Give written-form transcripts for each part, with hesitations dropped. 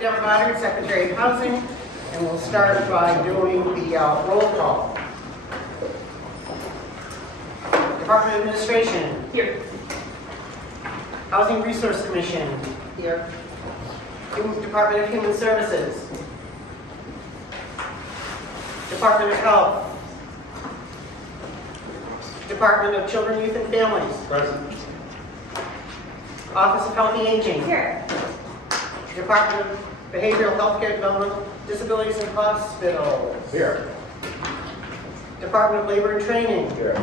Deb Goddard, Secretary of Housing, and we'll start by doing the roll call. Department of Administration. Here. Housing Resource Commission. Here. Department of Human Services. Department of Health. Department of Children, Youth, and Families. Present. Office of Healthy Aging. Here. Department of Behavioral Healthcare Development, Disabilities and Hospitals. Here. Department of Labor and Training. Here.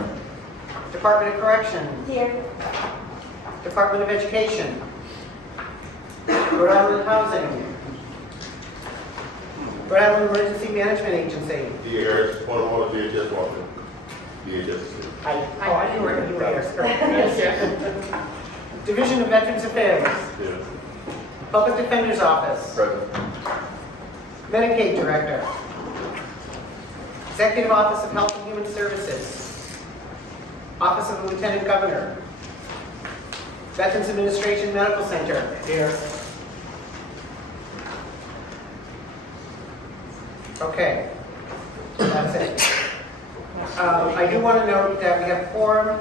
Department of Corrections. Here. Department of Education. Rhode Island Housing. Rhode Island Emergency Management Agency. Here. Point of order, DHS Walker. DHS. I didn't work you later. Division of Veterans Affairs. Here. Public Defender's Office. Present. Medicaid Director. Executive Office of Health and Human Services. Office of the Lieutenant Governor. Veterans Administration Medical Center. Here. Okay. That's it. I do want to note that we have quorum,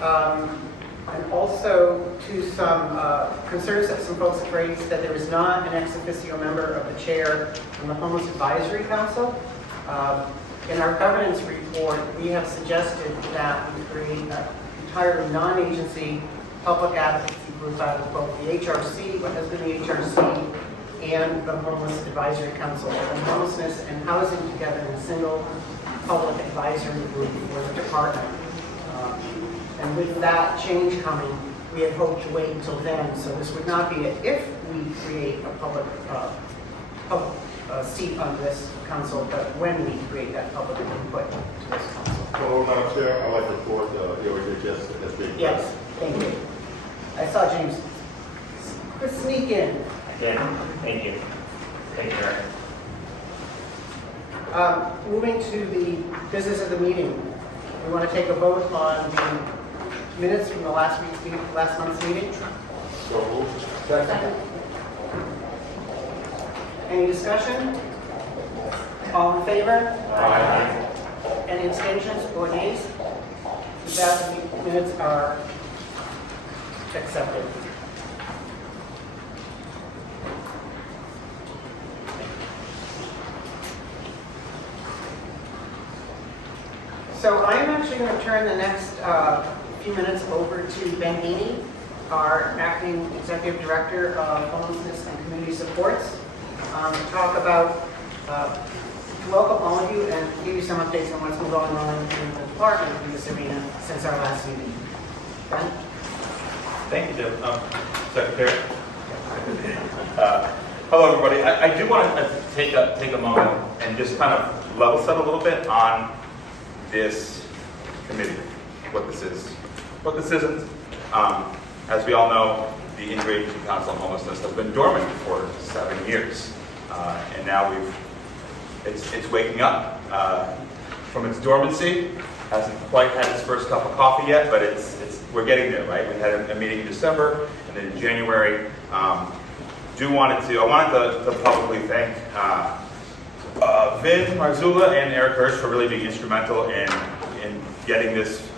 and also to some concerns that some folks have raised that there is not an ex officio member of the chair from the Homeless Advisory Council. In our governance report, we have suggested that we create an entirely non-agency public advocacy group out of both the HRC, what has been the HRC, and the Homeless Advisory Council, and homelessness and housing together in a single public advisory group for the department. And with that change coming, we had hoped to wait until then, so this would not be if we create a public seat on this council, but when we create that public input to this council. Well, Madam Chair, I'd like to report the OHS has been. Yes, thank you. I saw James sneak in. Again, thank you. Take care. Moving to the business of the meeting, we want to take a vote on the minutes from the last month's meeting. So moved. Second. Any discussion? All in favor? Aye. Any abstentions or nays? The minutes are accepted. So I am actually going to turn the next few minutes over to Ben Haney, our acting executive director of homelessness and community supports, to talk about, to welcome all of you and give you some updates on what's been going on in the department in this arena since our last meeting. Ben? Thank you, Jim. Secretary. Hello, everybody. I do want to take a moment and just kind of level set a little bit on this committee, what this is, what this isn't. As we all know, the Interagency Council on Homelessness has been dormant for 7 years, and now it's waking up from its dormancy. Hasn't quite had its first cup of coffee yet, but we're getting there, right? We had a meeting in December, and then in January. I wanted to publicly thank Vin Marzullo and Eric Hirsch for really being instrumental in getting this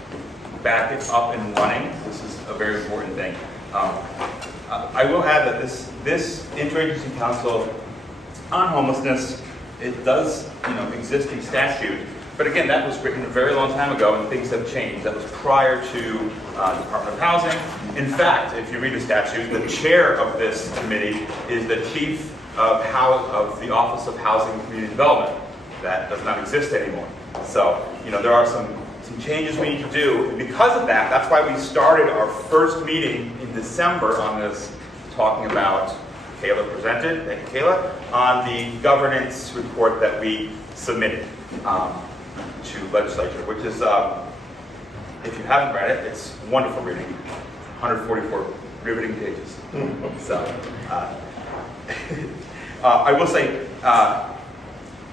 back up and running. This is a very important thing. I will add that this Interagency Council on Homelessness, it does exist in statute, but again, that was written a very long time ago and things have changed. That was prior to Department of Housing. In fact, if you read the statute, the chair of this committee is the chief of the Office of Housing and Community Development. That does not exist anymore. So, there are some changes we need to do. And because of that, that's why we started our first meeting in December on this, talking about, Kayla presented, thank you Kayla, on the governance report that we submitted to legislature, which is, if you haven't read it, it's wonderful reading, 144 riveting pages. So, I will say,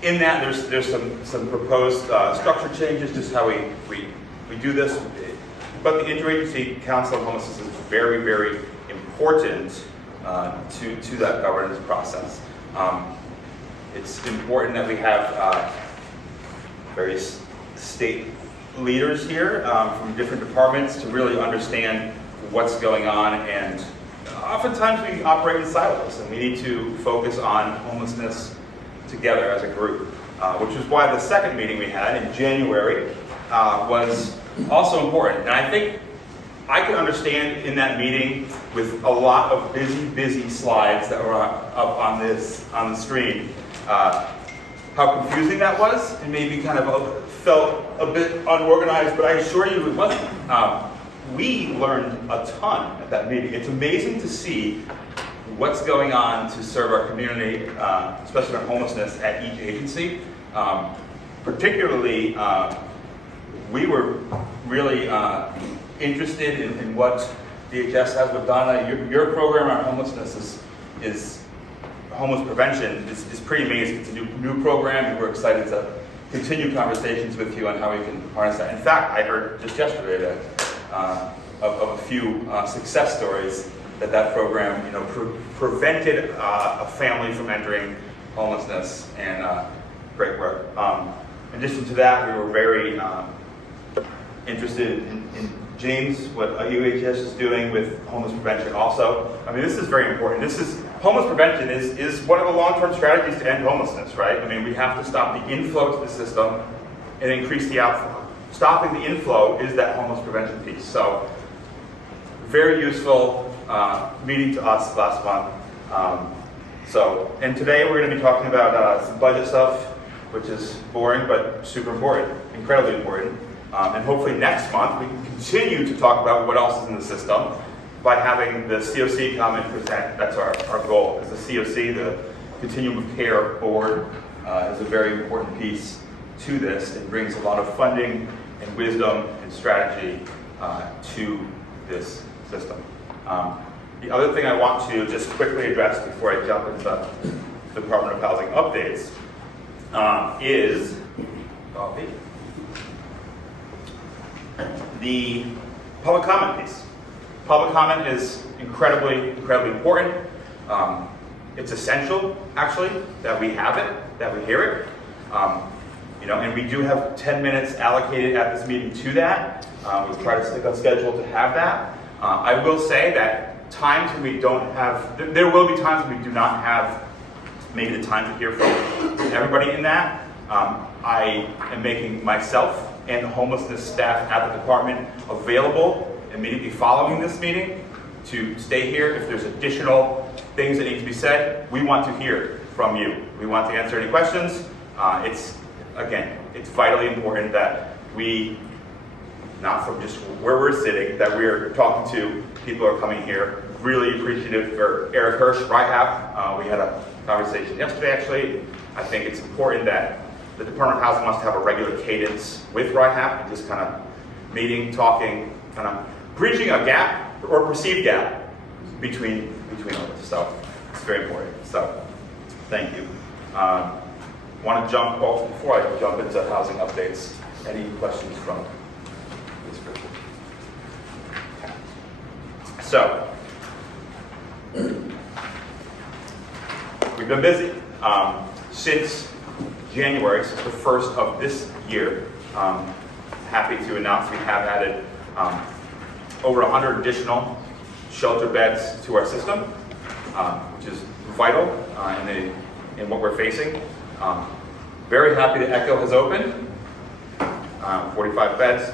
in that there's some proposed structure changes, just how we do this. But the Interagency Council on Homelessness is very, very important to that governance process. It's important that we have various state leaders here from different departments to really understand what's going on, and oftentimes we operate in silos and we need to focus on homelessness together as a group, which is why the second meeting we had in January was also important. And I think I could understand in that meeting, with a lot of busy slides that were up on the screen, how confusing that was, and maybe kind of felt a bit unorganized, but I assure you it wasn't. We learned a ton at that meeting. It's amazing to see what's going on to serve our community, especially on homelessness at each agency. Particularly, we were really interested in what DHS has with Donna. Your program on homelessness is homeless prevention is pretty amazing. It's a new program, and we're excited to continue conversations with you on how we can harness that. In fact, I heard just yesterday that of a few success stories that program, prevented a family from entering homelessness, and great work. In addition to that, we were very interested in James, what UHS is doing with homeless prevention also. I mean, this is very important. Homeless prevention is one of the long-term strategies to end homelessness, right? I mean, we have to stop the inflow to the system and increase the outflow. Stopping the inflow is that homeless prevention piece. So, very useful meeting to us last month. And today we're going to be talking about some budget stuff, which is boring but super important, incredibly important. And hopefully next month we can continue to talk about what else is in the system by having the COC come and present. That's our goal, because the COC, the Continuum of Care Board, is a very important piece to this. It brings a lot of funding and wisdom and strategy to this system. The other thing I want to just quickly address before I jump into the Department of Housing updates is the public comment piece. Public comment is incredibly important. It's essential, actually, that we have it, that we hear it. And we do have 10 minutes allocated at this meeting to that. We'll try to stick on schedule to have that. I will say that times when we don't have, there will be times when we do not have maybe the time to hear from everybody in that. I am making myself and the homelessness staff at the department available immediately following this meeting to stay here. If there's additional things that need to be said, we want to hear from you. We want to answer any questions. It's vitally important that we, not from just where we're sitting, that we're talking to people who are coming here. Really appreciative for Eric Hirsch, RIHAP. We had a conversation yesterday, actually. I think it's important that the Department of Housing wants to have a regular cadence with RIHAP, and just kind of meeting, talking, kind of bridging a gap or perceived gap between all this. So it's very important. So thank you. Want to jump off before I jump into housing updates? Any questions from this group? So we've been busy since January, since the first of this year. Happy to announce we have added over 100 additional shelter beds to our system, which is vital in what we're facing. Very happy that Echo has opened, 45 beds.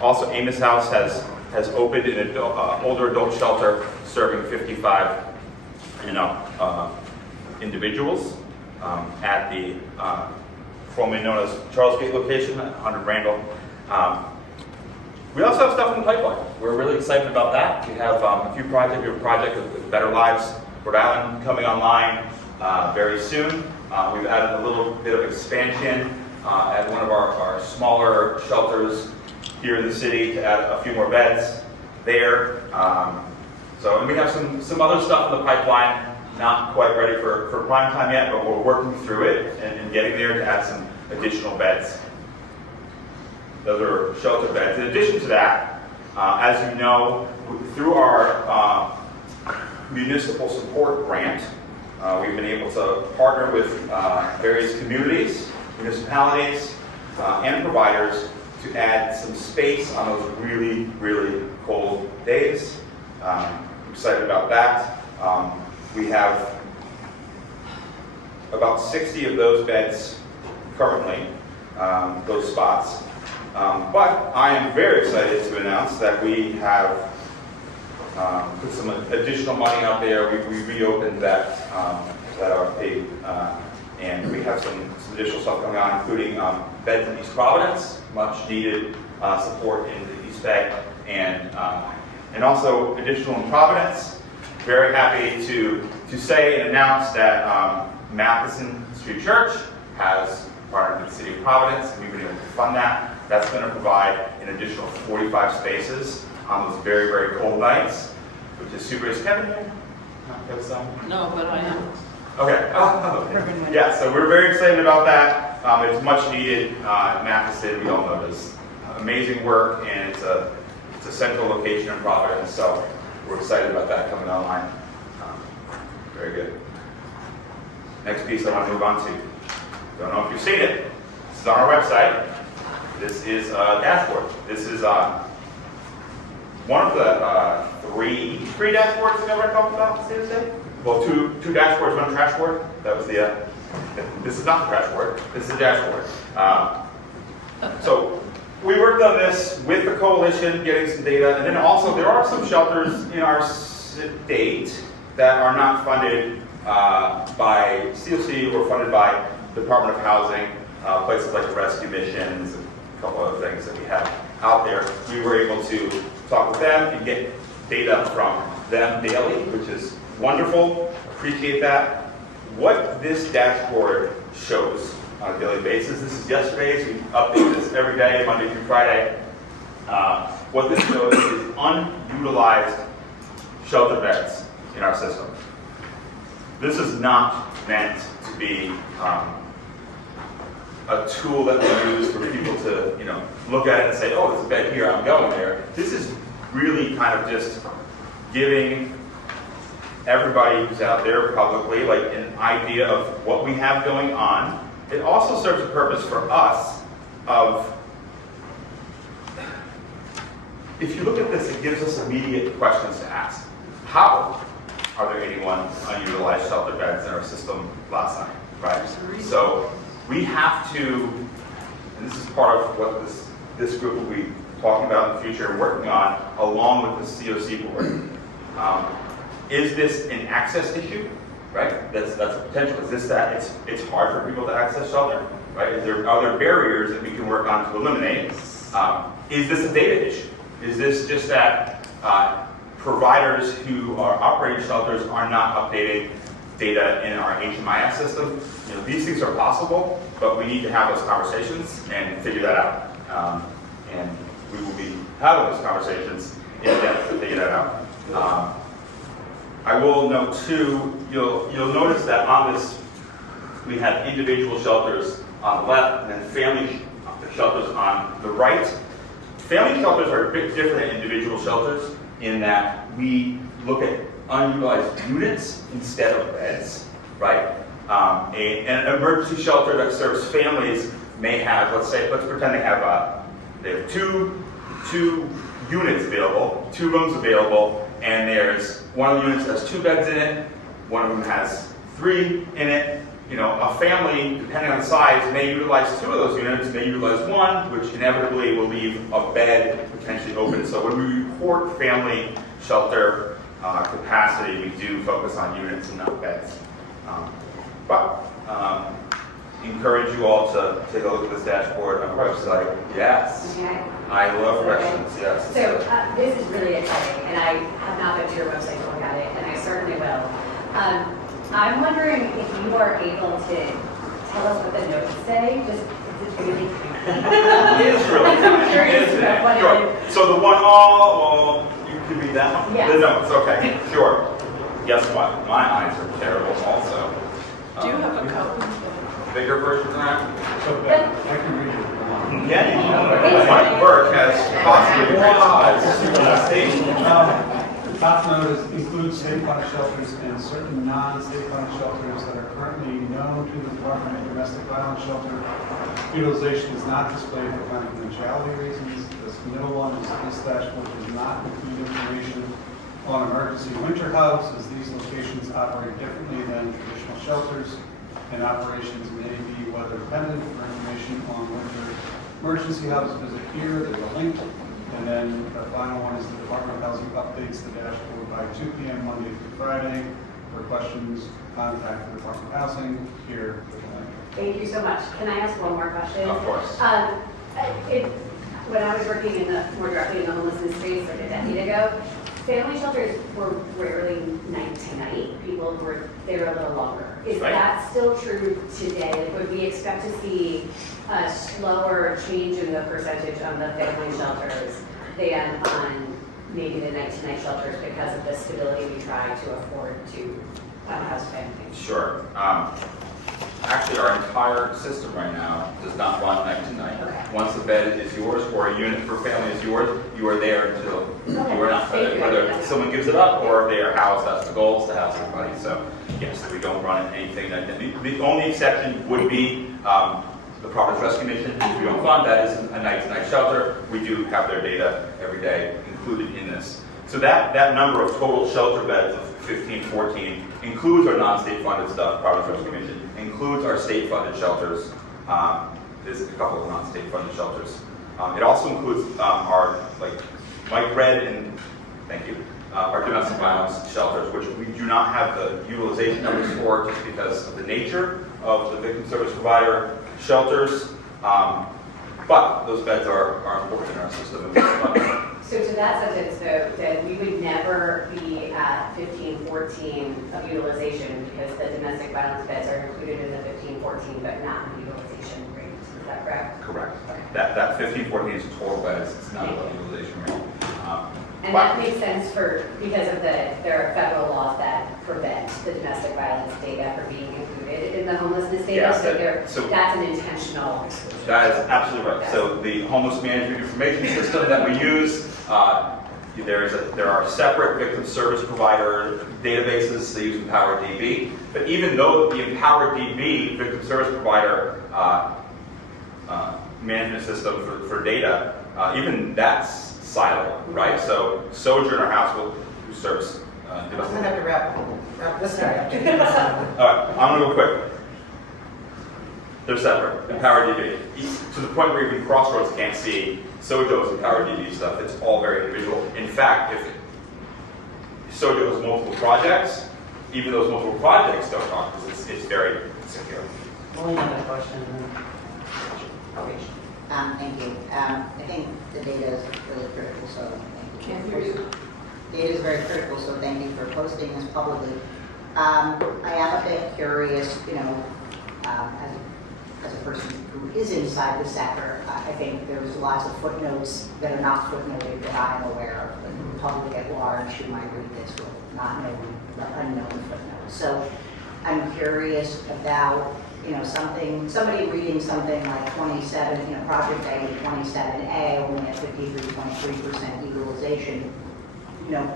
Also, Amos House has opened an older adult shelter serving 55 individuals at the formerly known as Charles Gate location at 100 Randall. We also have stuff in the pipeline. We're really excited about that. We have a few projects. We have a project with Better Lives Rhode Island coming online very soon. We've added a little bit of expansion at one of our smaller shelters here in the city to add a few more beds there. And we have some other stuff in the pipeline, not quite ready for prime time yet, but we're working through it and getting there to add some additional beds. Those are shelter beds. In addition to that, as you know, through our municipal support grant, We've been able to partner with various communities, municipalities, and providers to add some space on those really, really cold days. I'm excited about that. We have about 60 of those beds currently, those spots. But I am very excited to announce that we have put some additional money out there. We reopened that RFP, and we have some additional stuff going on, including beds in East Providence, much needed support in the East Bay, and also additional in Providence. Very happy to say and announce that Matheson Street Church has partnered with the City of Providence, and we've been able to fund that. That's going to provide an additional 45 spaces on those very, very cold nights, which is super. Is Kevin here? No, but I am. Okay. Okay. Yeah, so we're very excited about that. It's much needed. Matheson, we all know, does amazing work, and it's a central location in Providence, so we're excited about that coming online. Very good. Next piece I want to move on to. Don't know if you've seen it. This is on our website. This is a dashboard. This is one of the three dashboards that I've ever talked about today. Well, two dashboards, one trash board. That was the. This is not the trash board. This is the dashboard. So we worked on this with the coalition, getting some data, and then also there are some shelters in our state that are not funded by COC or funded by Department of Housing, places like the Rescue Missions, and a couple other things that we have out there. We were able to talk with them and get data from them daily, which is wonderful. Appreciate that. What this dashboard shows on a daily basis, this is yesterday's, we update this every day, Monday through Friday. What this shows is unutilized shelter beds in our system. This is not meant to be a tool that we use for people to, look at it and say, oh, there's a bed here, I'm going there. This is really kind of just giving everybody who's out there publicly like an idea of what we have going on. It also serves a purpose for us of, if you look at this, it gives us immediate questions to ask. How are there 81 unutilized shelter beds in our system last night, right? So we have to, and this is part of what this group will be talking about in the future and working on, along with the COC board. Is this an access issue, right? That's a potential. Is this that? It's hard for people to access shelter, right? Are there barriers that we can work on to eliminate? Is this a data issue? Is this just that providers who are operating shelters are not updating data in our HMIS system? These things are possible, but we need to have those conversations and figure that out. And we will be having those conversations in depth to figure that out. I will note too, you'll notice that on this, we have individual shelters on the left and then family shelters on the right. Family shelters are a bit different than individual shelters in that we look at unutilized units instead of beds, right? An emergency shelter that serves families may have, let's pretend they have two units available, 2 rooms available, and there's one of the units has 2 beds in it, one of them has 3 in it. A family, depending on the size, may utilize 2 of those units, may utilize 1, which inevitably will leave a bed potentially open. So when we report family shelter capacity, we do focus on units and not beds. But encourage you all to take a look at this dashboard on our website. Yes. Okay. I love questions, yes. So this is really exciting, and I have not been to your website to look at it, and I certainly will. I'm wondering if you are able to tell us what the notes say, just it's really It is really I'm curious isn't about it? what Sure. it is. So the one, well, you can read that one? Yes. The notes, okay, sure. Guess what? My eyes are terrible also. Do you have a copy? Bigger version than that? I can read it. Yeah, my work has possibly increased. top note is includes state-funded shelters and certain non-state funded shelters that are currently known to the Department of Domestic Violence Shelter. Utilization is not displayed for confidentiality reasons. This middle one is this dashboard does not include information on emergency winter hubs, as these locations operate differently than traditional shelters, and operations may be weather dependent. For information on winter emergency hubs, visit here. There's a link. And then the final one is the Department of Housing updates the dashboard by 2 p.m. Monday through Friday. For questions, contact the Department of Housing here. Thank you so much. Can I ask one more question? Of course. When I was working more directly in the homelessness space like a decade ago, family shelters were rarely night to night. People were there a little longer. Is Right. that still true today? Like, would we expect to see a slower change in the percentage on the family shelters than on maybe the night-to-night shelters because of the stability we try to afford to house families? Sure. Actually, our entire system right now does not run night to night. Okay. Once the bed is yours or a unit for family is yours, you are there until you are not, Thank you. whether someone gives it up or they are housed. That's the goal, is to house everybody. So yes, we don't run anything like that. The only exception would be the Providence Rescue Mission, which we don't fund. That is a night-to-night shelter. We do have their data every day included in this. So that number of total shelter beds of 15, 14 includes our non-state funded stuff, Providence Rescue Mission, includes our state funded shelters. There's a couple of non-state funded shelters. It also includes our, like Mike read, and thank you, our domestic violence shelters, which we do not have the utilization numbers for just because of the nature of the victim service provider shelters. But those beds are important in our system. So to that sentence, though, that we would never be at 15, 14 of utilization because the domestic violence beds are included in the 15, 14, but not in the utilization rate. Is that correct? Correct. Okay. That 15, 14 is total beds. It's not a utilization rate. And that makes sense because of there are federal laws that prevent the domestic violence data from being included in the homelessness data. Yeah, So that's an intentional. That is absolutely right. So the homeless management information system that we use, there are separate victim service provider databases. They use EmpowerDB. But even though the EmpowerDB victim service provider management system for data, even that's siloed, right? So Sojourner House who serves I'm domestic. gonna have to wrap this guy up. All right, I'm gonna go quick. They're separate, EmpowerDB. To the point where even Crossroads can't see Sojo's EmpowerDB stuff. It's all very individual. In fact, if Sojo has multiple projects, even those multiple projects don't talk because it's very secure. Only another question. Thank you. I think the data is really critical, so thank you. Can't hear you. Data is very critical, so thank you for posting this publicly. I am a bit curious, as a person who is inside the sector, I think there's lots of footnotes that are not footnoted that I am aware of, but the public at large who might read this will not know the unknown footnotes. So I'm curious about somebody reading something like 27, Project A 27A, only at 53.3% utilization.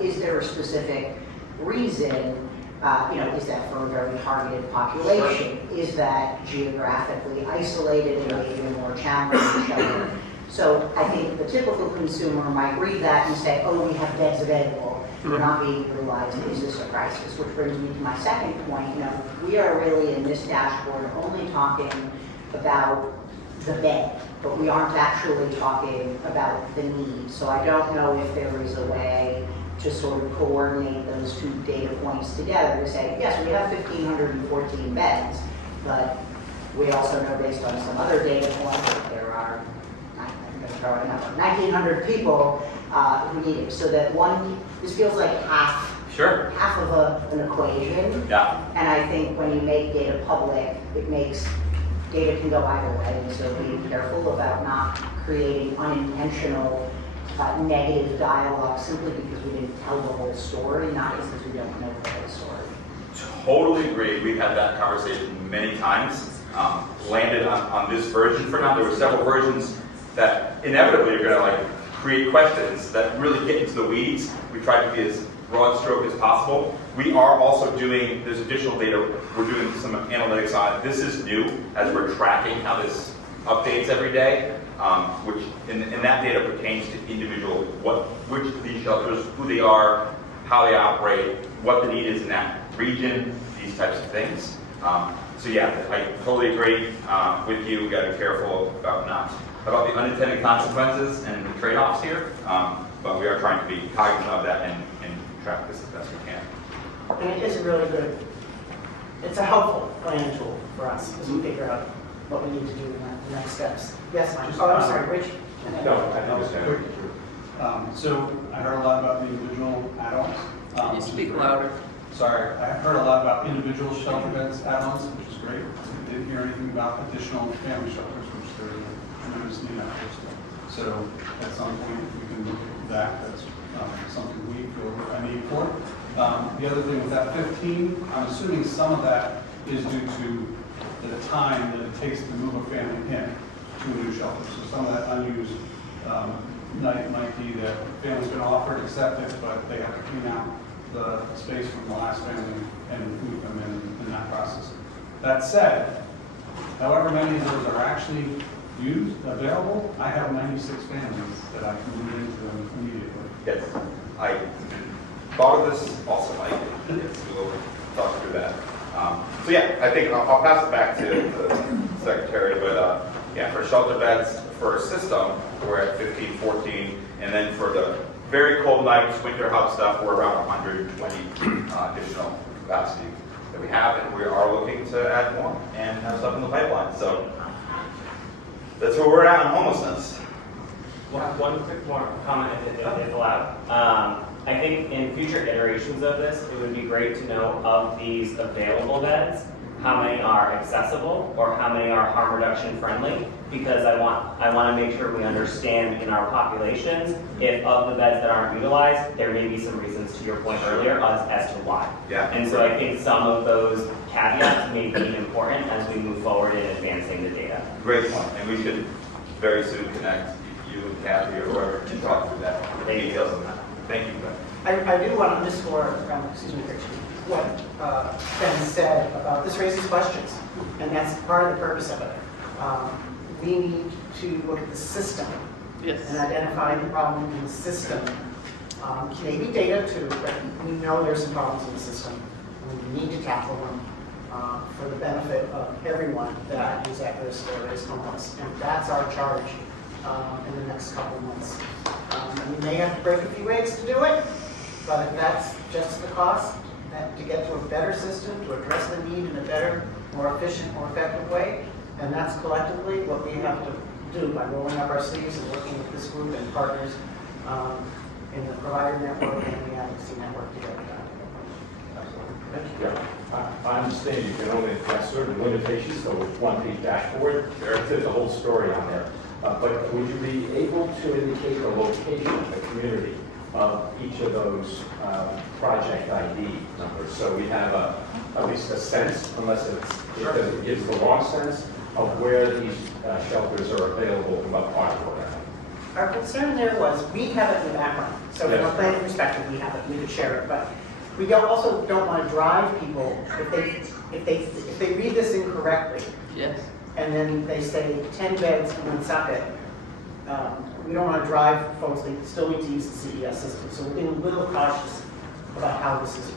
Is there a specific reason? Is that for a very targeted population? Is that geographically isolated and maybe a more challenging shelter? So I think the typical consumer might read that and say, oh, we have beds available. They're not being utilized. Is this a crisis? Which brings me to my second point. We are really in this dashboard only talking about the bed, but we aren't actually talking about the need. So I don't know if there is a way to sort of coordinate those two data points together to say, yes, we have 1,514 beds, but we also know based on some other data points that there are, I'm going to throw a number, 1,900 people who need it. So that this feels like half of an equation. Yeah. And I think when you make data public, data can go either way. And so be careful about not creating unintentional negative dialogue simply because we didn't tell the whole story, not because we don't know the whole story. Totally agree. We've had that conversation many times. Landed on this version for now. There were several versions that inevitably are going to create questions that really get into the weeds. We tried to be as broad stroke as possible. We are also doing, there's additional data, we're doing some analytics on it. This is new as we're tracking how this updates every day, which, and that data pertains to individual, which of these shelters, who they are, how they operate, what the need is in that region, these types of things. So yeah, I totally agree with you. We got to be careful about the unintended consequences and the trade-offs here, but we are trying to be cognizant of that and track this as best we can. And it is a really good, it's a helpful planning tool for us as we figure out what we need to do in the next steps. Yes, Mike? Oh, I'm sorry, Rich? No, I understand. So I heard a lot about the individual add-ons. Can you speak louder? Sorry, I heard a lot about individual shelter beds add-ons, which is great. I didn't hear anything about additional family shelters, which there is a tremendous need out there still. So at some point, if we can look at that, that's something we feel a need for. The other thing with that 15, I'm assuming some of that is due to the time that it takes to move a family in to a new shelter. So some of that unused night might be that family's been offered, accepted, but they have to clean out the space from the last family and move them in that process. That said, however many of those are actually used, available, I have 96 families that I can move into them immediately. Yes, I thought of this also, Mike. Yes, we'll talk through that. So yeah, I think I'll pass it back to the secretary, but yeah, for shelter beds, for a system, we're at 15, 14, and then for the very cold nights, winter hub stuff, we're around 120 additional capacity that we have, and we are looking to add more and have stuff in the pipeline. So that's where we're at on homelessness. One quick more comment, if allowed. I think in future iterations of this, it would be great to know of these available beds, how many are accessible or how many are harm reduction friendly, because I want to make sure we understand in our populations if of the beds that aren't utilized, there may be some reasons to your point earlier as to why. Yeah. And so I think some of those caveats may be important as we move forward in advancing the data. Great point, and we should very soon connect you and Kathy or whoever to talk through that, the details of that. Thank you. I do want to underscore, excuse me, Rich, what Ben said about this raises questions, and that's part of the purpose of it. We need to look at the system Yes. and identify the problem in the system. Maybe data too, but we know there's some problems in the system, and we need to tackle them for the benefit of everyone that is at risk or is homeless. And that's our charge in the next couple of months. And we may have to break a few eggs to do it, but if that's just the cost, to get to a better system, to address the need in a better, more efficient, more effective way, and that's collectively what we have to do by rolling up our sleeves and working with this group and partners in the provider network and the advocacy network to get it done. Yeah, I understand you can only have certain limitations, so with one-page dashboard, there's a whole story on there. But would you be able to indicate the location, the community of each of those project ID numbers? So we have at least a sense, unless it gives the wrong sense, of where these shelters are available from what part of the program. Our concern there was, we have it in the background, so from a Yes. planning perspective, we have it, we could share it, but we also don't want to drive people, if they read this incorrectly, Yes. and then they say 10 beds in Woonsocket, we don't want to drive folks, they still need to use the CES system, so we're being a little cautious about how this is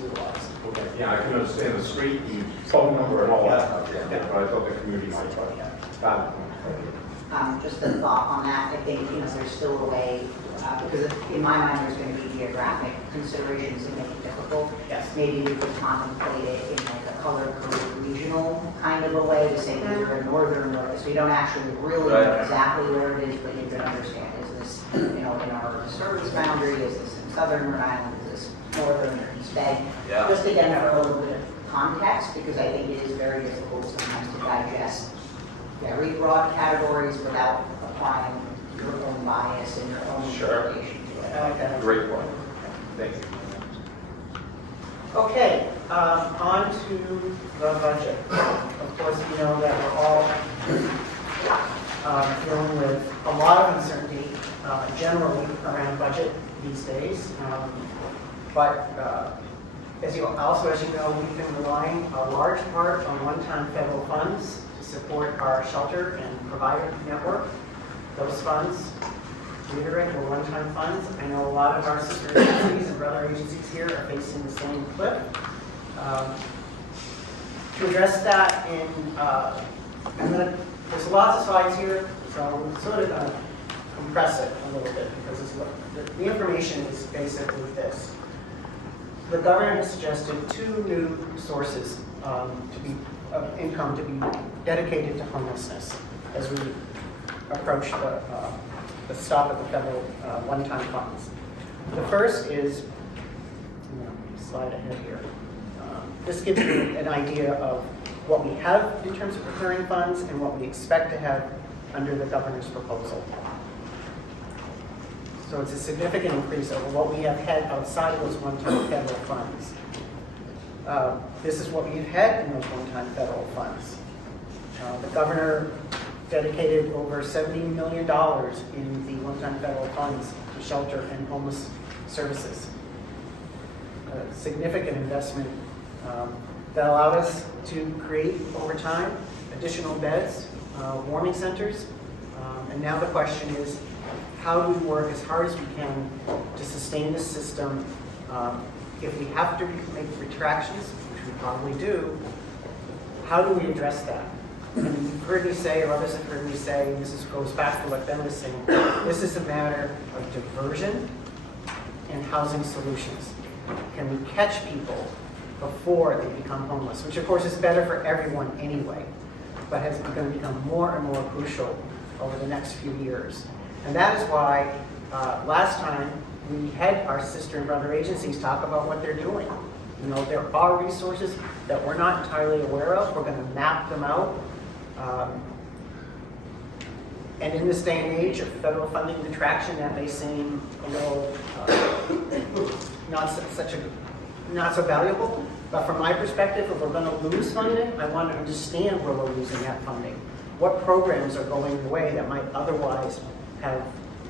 utilized. Okay, yeah, I can understand the street, the phone number and all that stuff, yeah, but I thought the community might touch that. Got it. Just a thought on that, I think, there's still a way, because in my mind, there's going to be geographic considerations that make it difficult. Yes. Maybe we could contemplate it in like a color-coded regional kind of a way to say either a northern or, so you don't actually really know Right. exactly where it is, but you can understand, is this, in our disturbance boundary, is this in southern Rhode Island, is this northern or east bay? Yeah. Just again, for a little bit of context, because I think it is very difficult sometimes to digest very broad categories without applying your own bias and your own Sure. interpretation to it. I like that. Great point. Thank you. Okay, on to the budget. Of course, we know that we're all dealing with a lot of uncertainty generally around budget these days. But as you know, we've been relying a large part on one-time federal funds to support our shelter and provider network. Those funds, reiterate, were one-time funds. I know a lot of our sister agencies and brother agencies here are facing the same cliff. To address that, there's lots of slides here, so I'm sort of going to compress it a little bit because the information is basically this. The governor has suggested 2 new sources of income to be dedicated to homelessness as we approach the stop of the federal one-time funds. The first is, slide ahead here. This gives you an idea of what we have in terms of recurring funds and what we expect to have under the governor's proposal. So it's a significant increase over what we have had outside of those one-time federal funds. This is what we've had in those one-time federal funds. The governor dedicated over $70 million in the one-time federal funds to shelter and homeless services. A significant investment that allowed us to create, over time, additional beds, warming centers. And now the question is, how do we work as hard as we can to sustain this system? If we have to make retractions, which we probably do, how do we address that? And you've heard me say, or others have heard me say, and this goes back to what Ben was saying, this is a matter of diversion and housing solutions. Can we catch people before they become homeless, which of course is better for everyone anyway, but has going to become more and more crucial over the next few years. And that is why last time we had our sister and brother agencies talk about what they're doing. You know, there are resources that we're not entirely aware of. We're going to map them out. And in this day and age of federal funding retraction, that may seem a little not so valuable. But from my perspective, if we're going to lose funding, I want to understand where we're losing that funding. What programs are going away that might otherwise have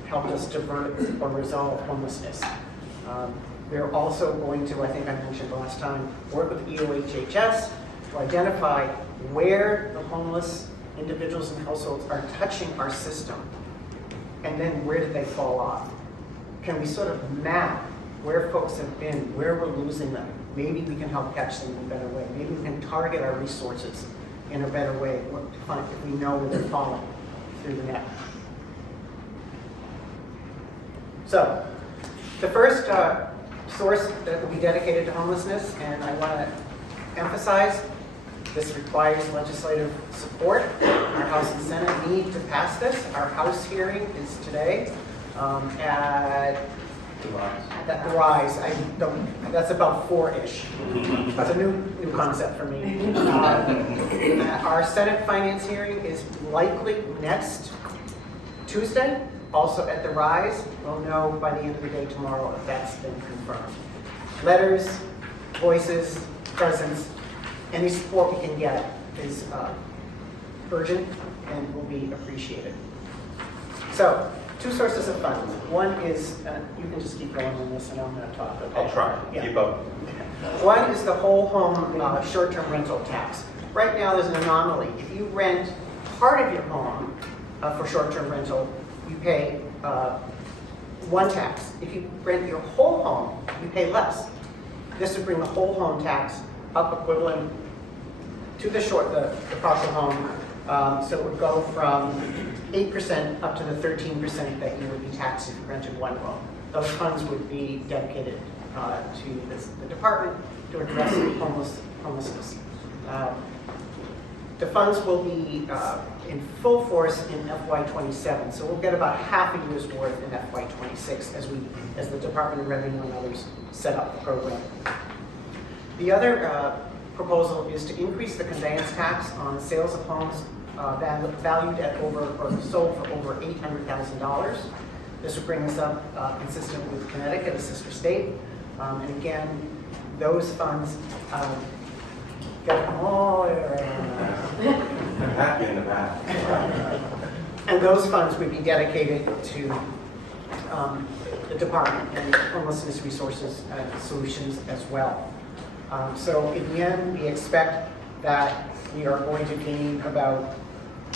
helped us divert or resolve homelessness. We're also going to, I think I mentioned last time, work with EOHHS to identify where the homeless individuals and households are touching our system, and then where did they fall off? Can we sort of map where folks have been, where we're losing them? Maybe we can help catch them in a better way. Maybe we can target our resources in a better way if we know where they're falling through the net. So, the first source that will be dedicated to homelessness, and I want to emphasize, this requires legislative support. Our House and Senate need to pass this. Our House hearing is today at the Rise. That's about 4-ish. That's a new concept for me. Our Senate Finance hearing is likely next Tuesday, also at the Rise. We'll know by the end of the day tomorrow if that's been confirmed. Letters, voices, presence, any support we can get is urgent and will be appreciated. So, 2 sources of funds. One is, you can just keep going on this and I'm going to talk. Okay? I'll try. Yeah. Keep up. One is the whole home short-term rental tax. Right now there's an anomaly. If you rent part of your home for short-term rental, you pay one tax. If you rent your whole home, you pay less. This would bring the whole home tax up equivalent to the partial home. So it would go from 8% up to the 13% that you would be taxed if you rented one home. Those funds would be dedicated to the department to address homelessness. The funds will be in full force in FY27, so we'll get about half a year's worth in FY26 as the Department of Revenue and others set up the program. The other proposal is to increase the conveyance tax on sales of homes valued at sold for over $800,000. This would bring us up consistent with Connecticut, a sister state. And again, those funds get all the way around. I'm happy in the back. And those funds would be dedicated to the department and homelessness resources and solutions as well. So in the end, we expect that we are going to gain about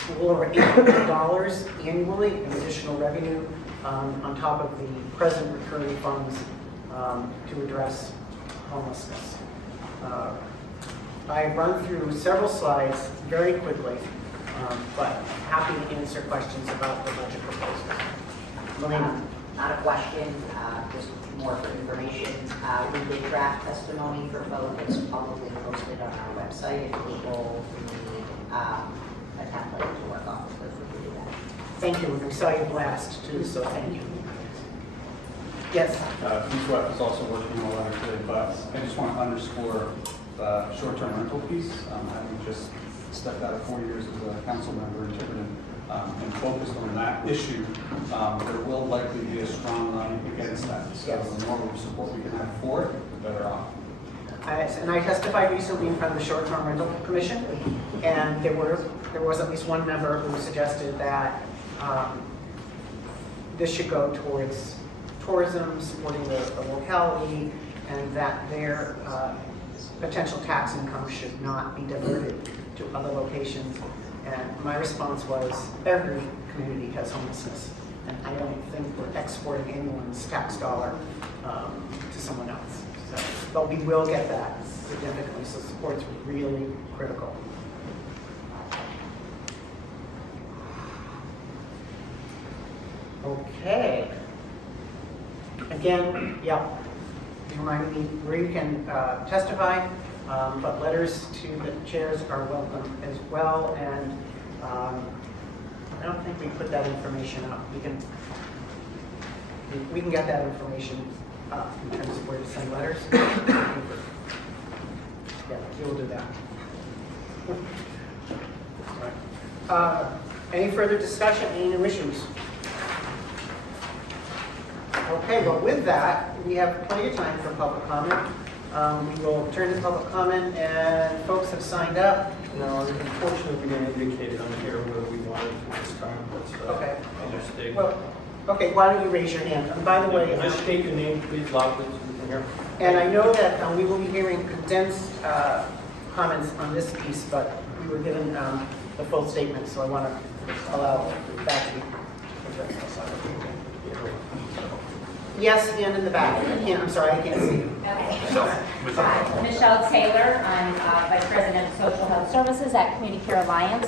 a little over $800 annually in additional revenue on top of the present recurring funds to address homelessness. I run through several slides very quickly, but happy to answer questions about the budget proposal. Melina. Not a question, just more for information. We did draft testimony for both. It's publicly posted on our website. If people need a template to work off of, we can do that. Thank you. We saw you last too, so thank you. Yes. PSWEP is also working on a letter today, but I just want to underscore the short-term rental piece. Having just stepped out of 4 years as a council member in Tiverton and focused on that issue, there will likely be a strong line against that. So the more support we can have for it, the better off. And I testified recently in front of the Short-Term Rental Commission, and there was at least one member who suggested that this should go towards tourism, supporting the locality, and that their potential tax income should not be diverted to other locations. And my response was, every community has homelessness, and I don't think we're exporting anyone's tax dollar to someone else. So, but we will get that significantly, so support's really critical. Okay. Again, yeah, you reminded me where you can testify, but letters to the chairs are welcome as well. And I don't think we put that information up. We can get that information up in terms of where to send letters. Yeah, we'll do that. Any further discussion? Any new issues? Okay, well with that, we have plenty of time for public comment. We will turn to public comment, and folks have signed up. No, unfortunately, we didn't indicate it on here where we wanted to this time, but Okay. I'll just state. Well, okay, why don't you raise your hand? And by the way, Just state your name, please, loudly, so we can hear. and I know that we will be hearing condensed comments on this piece, but we were given the full statement, so I want to allow that to be. Yes, and in the back. I'm sorry, I can't see you. Okay. Sorry. Michelle Taylor, I'm Vice President of Social Health Services at Community Care Alliance.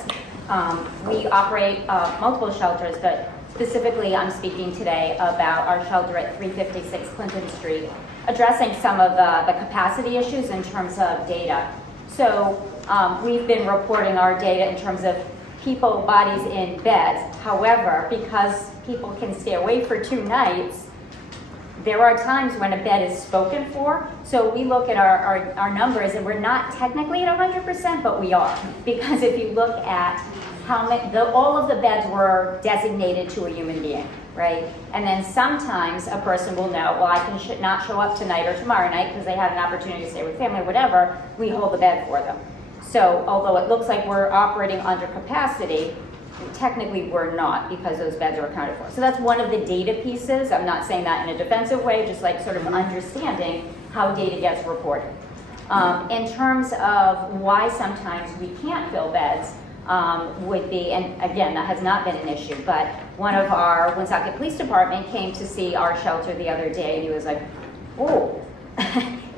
We operate multiple shelters, but specifically I'm speaking today about our shelter at 356 Clinton Street, addressing some of the capacity issues in terms of data. So we've been reporting our data in terms of people, bodies in beds. However, because people can stay away for 2 nights, there are times when a bed is spoken for, so we look at our numbers, and we're not technically at 100%, but we are. Because if you look at how many, all of the beds were designated to a human being, right? And then sometimes a person will know, well, I can not show up tonight or tomorrow night because they had an opportunity to stay with family or whatever, we hold the bed for them. So although it looks like we're operating under capacity, technically we're not, because those beds are accounted for. So that's one of the data pieces. I'm not saying that in a defensive way, just like sort of understanding how data gets reported. In terms of why sometimes we can't fill beds would be, and again, that has not been an issue, but one of our Woonsocket Police Department came to see our shelter the other day, and he was like, oh,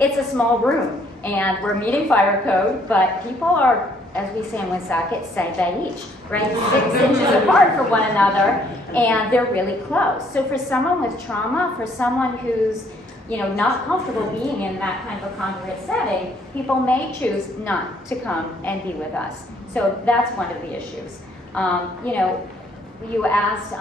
it's a small room, and we're meeting fire code, but people are, as we say in Woonsocket, side by each, right? 6 inches apart from one another, and they're really close. So for someone with trauma, for someone who's, not comfortable being in that kind of a congregate setting, people may choose not to come and be with us. So that's one of the issues. You asked,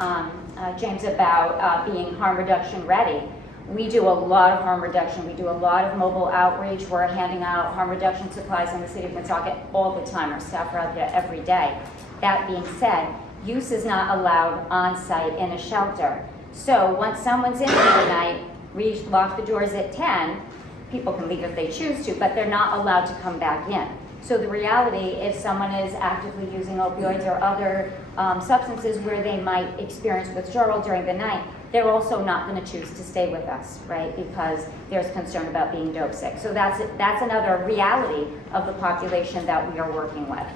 James, about being harm reduction ready. We do a lot of harm reduction. We do a lot of mobile outreach. We're handing out harm reduction supplies in the city of Woonsocket all the time. Our staff are out there every day. That being said, use is not allowed on site in a shelter. So once someone's in for the night, we lock the doors at 10. People can leave if they choose to, but they're not allowed to come back in. So the reality, if someone is actively using opioids or other substances where they might experience withdrawal during the night, they're also not going to choose to stay with us, right? Because there's concern about being dope sick. So that's another reality of the population that we are working with.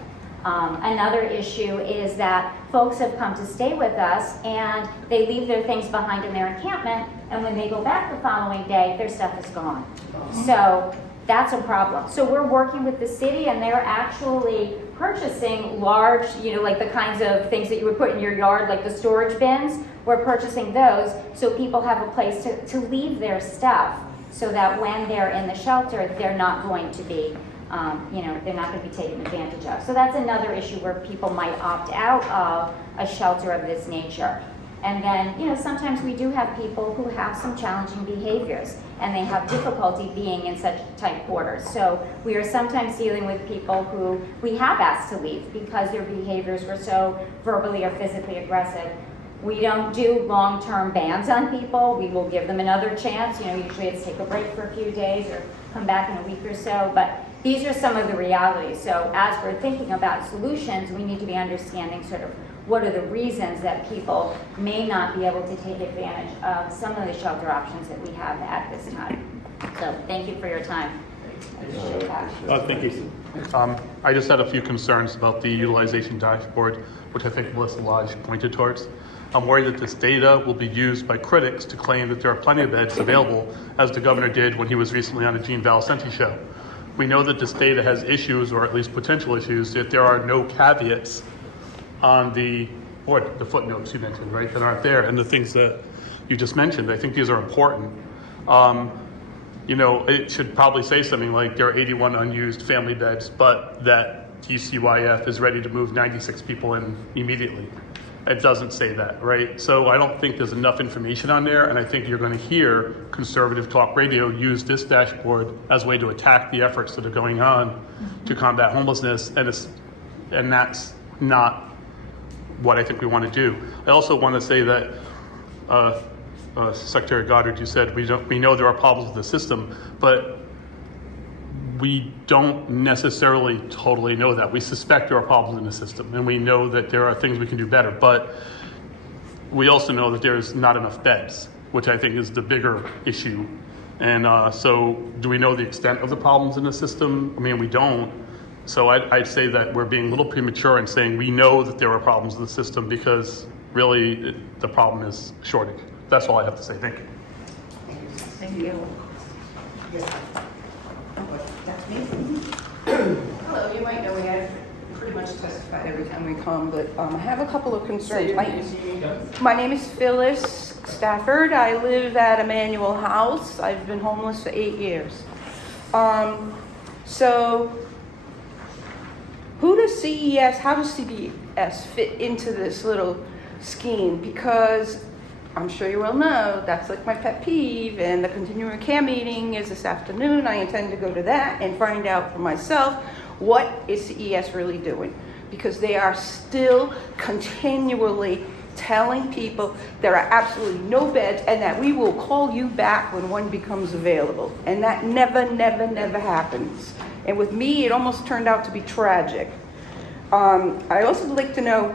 Another issue is that folks have come to stay with us and they leave their things behind in their encampment, and when they go back the following day, their stuff is gone. So that's a problem. So we're working with the city, and they're actually purchasing large, like the kinds of things that you would put in your yard, like the storage bins. We're purchasing those so people have a place to leave their stuff, so that when they're in the shelter, they're not going to be they're not going to be taken advantage of. So that's another issue where people might opt out of a shelter of this nature. And then, sometimes we do have people who have some challenging behaviors, and they have difficulty being in such tight quarters. So we are sometimes dealing with people who we have asked to leave because their behaviors were so verbally or physically aggressive. We don't do long-term bans on people. We will give them another chance. Usually it's take a break for a few days or come back in a week or so. But these are some of the realities. So as we're thinking about solutions, we need to be understanding sort of what are the reasons that people may not be able to take advantage of some of the shelter options that we have at this time. So thank you for your time. I appreciate that. Thank you. I just had a few concerns about the utilization dashboard, which I think Melissa Lodge pointed towards. I'm worried that this data will be used by critics to claim that there are plenty of beds available, as the governor did when he was recently on the Gene Valicenti show. We know that this data has issues, or at least potential issues, that there are no caveats on the footnotes you mentioned, right, that aren't there, and the things that you just mentioned. I think these are important. It should probably say something like there are 81 unused family beds, but that DCYF is ready to move 96 people in immediately. It doesn't say that, right? So I don't think there's enough information on there, and I think you're going to hear conservative talk radio use this dashboard as a way to attack the efforts that are going on to combat homelessness, and that's not what I think we want to do. I also want to say that Secretary Goddard, you said we know there are problems with the system, but we don't necessarily totally know that. We suspect there are problems in the system, and we know that there are things we can do better, but we also know that there's not enough beds, which I think is the bigger issue. And so do we know the extent of the problems in the system? I mean, we don't. So I'd say that we're being a little premature in saying we know that there are problems in the system, because really the problem is shortage. That's all I have to say. Thank you. Thank you. That's me. Hello, you might know me, I pretty much testify every time we come, but I have a couple of concerns. My name is Phyllis Stafford. I live at Emmanuel House. I've been homeless for 8 years. So how does CES fit into this little scheme? Because I'm sure you all know that's like my pet peeve, and the continuing care meeting is this afternoon. I intend to go to that and find out for myself what is CES really doing, because they are still continually telling people there are absolutely no beds and that we will call you back when one becomes available, and that never happens. And with me, it almost turned out to be tragic. I also would like to know,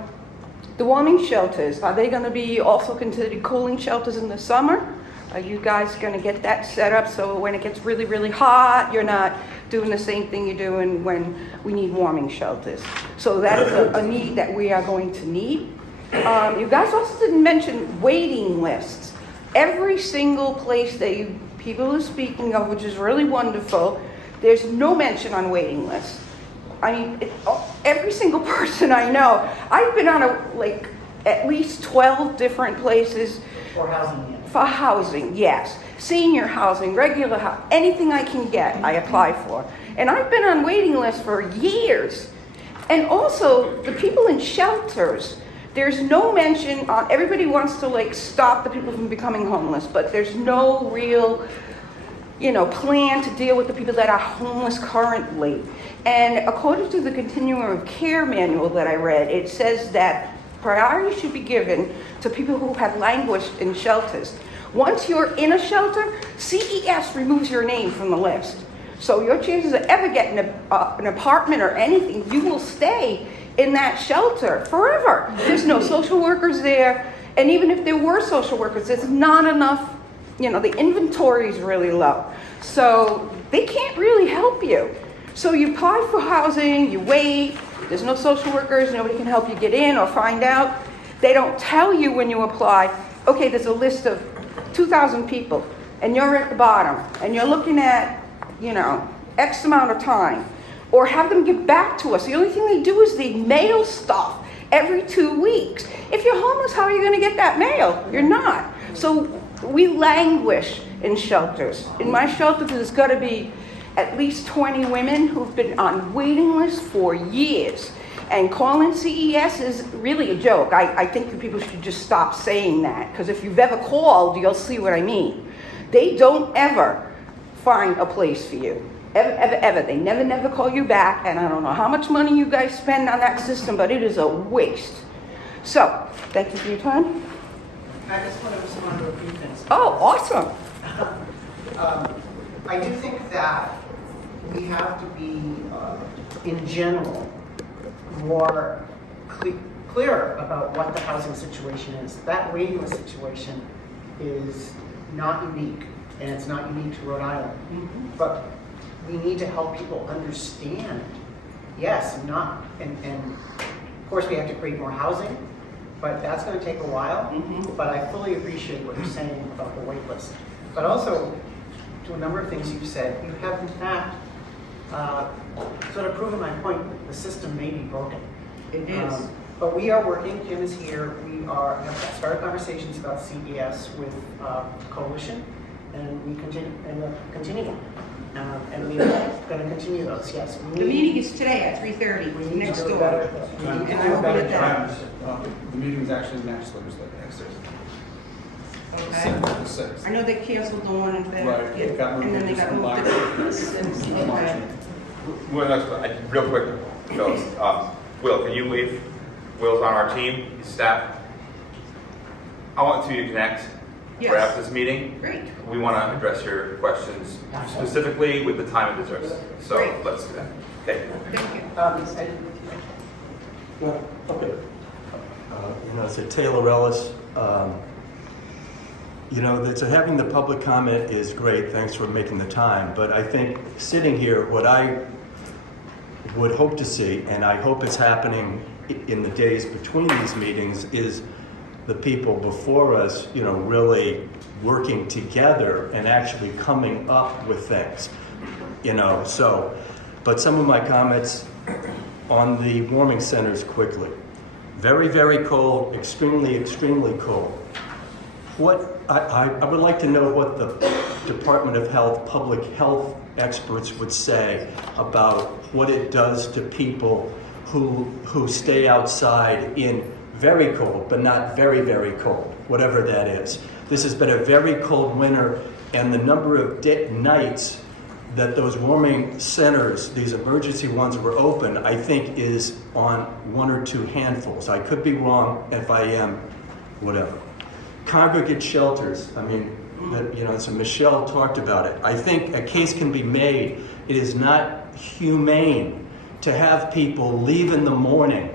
the warming shelters, are they going to be also considered cooling shelters in the summer? Are you guys going to get that set up so when it gets really, really hot, you're not doing the same thing you're doing when we need warming shelters? So that is a need that we are going to need. You guys also didn't mention waiting lists. Every single place that people are speaking of, which is really wonderful, there's no mention on waiting lists. I mean, every single person I know, I've been on at least 12 different places. For housing units. For housing, yes. Senior housing, regular housing, anything I can get, I apply for. And I've been on waiting lists for years. And also, the people in shelters, there's no mention on, everybody wants to stop the people from becoming homeless, but there's no real plan to deal with the people that are homeless currently. And according to the Continuum of Care manual that I read, it says that priority should be given to people who have languished in shelters. Once you're in a shelter, CES removes your name from the list. So your chances of ever getting an apartment or anything, you will stay in that shelter forever. There's no social workers there. And even if there were social workers, there's not enough, the inventory is really low. So they can't really help you. So you apply for housing, you wait, there's no social workers, nobody can help you get in or find out. They don't tell you when you apply, okay, there's a list of 2,000 people, and you're at the bottom, and you're looking at, X amount of time. Or have them get back to us. The only thing they do is they mail stuff every 2 weeks. If you're homeless, how are you going to get that mail? You're not. So we languish in shelters. In my shelter, there's got to be at least 20 women who've been on waiting lists for years. And calling CES is really a joke. I think people should just stop saying that, because if you've ever called, you'll see what I mean. They don't ever find a place for you. Ever. They never call you back, and I don't know how much money you guys spend on that system, but it is a waste. So, thank you for your time. I just want to respond to a few things. Oh, awesome. I do think that we have to be, in general, more clearer about what the housing situation is. That waiting list situation is not unique, and it's not unique to Rhode Island. But we need to help people understand. Yes, and of course we have to create more housing, but that's going to take a while. But I fully appreciate what you're saying about the wait list. But also, to a number of things you've said, you have in fact sort of proven my point. The system may be broken. It is. But we are working, Kim is here, we have started conversations about CES with Coalition, and we continue. And we're going to continue those, yes. The meeting is today at 3:30 next door. And I will put it down. The meeting is actually next Thursday. Okay. The 6th. I know they canceled the one in February. Right, it got moved And then they to got some moved to March. Okay. Real quick, Phyllis, Will, can you leave? Will's on our team, he's staff. I want you to connect Yes. right after this meeting. Great. We want to address your questions specifically with the time it deserves. So Great. let's do that. Okay. Thank you. Well, okay. It's a Taylor Ellis. Having the public comment is great. Thanks for making the time. But I think sitting here, what I would hope to see, and I hope it's happening in the days between these meetings, is the people before us, really working together and actually coming up with things, but some of my comments on the warming centers quickly. Very, very cold, extremely, extremely cold. I would like to know what the Department of Health, public health experts would say about what it does to people who stay outside in very cold, but not very, very cold, whatever that is. This has been a very cold winter, and the number of nights that those warming centers, these emergency ones, were open, I think is on one or two handfuls. I could be wrong. If I am, whatever. Congregate shelters, so Michelle talked about it. I think a case can be made. It is not humane to have people leave in the morning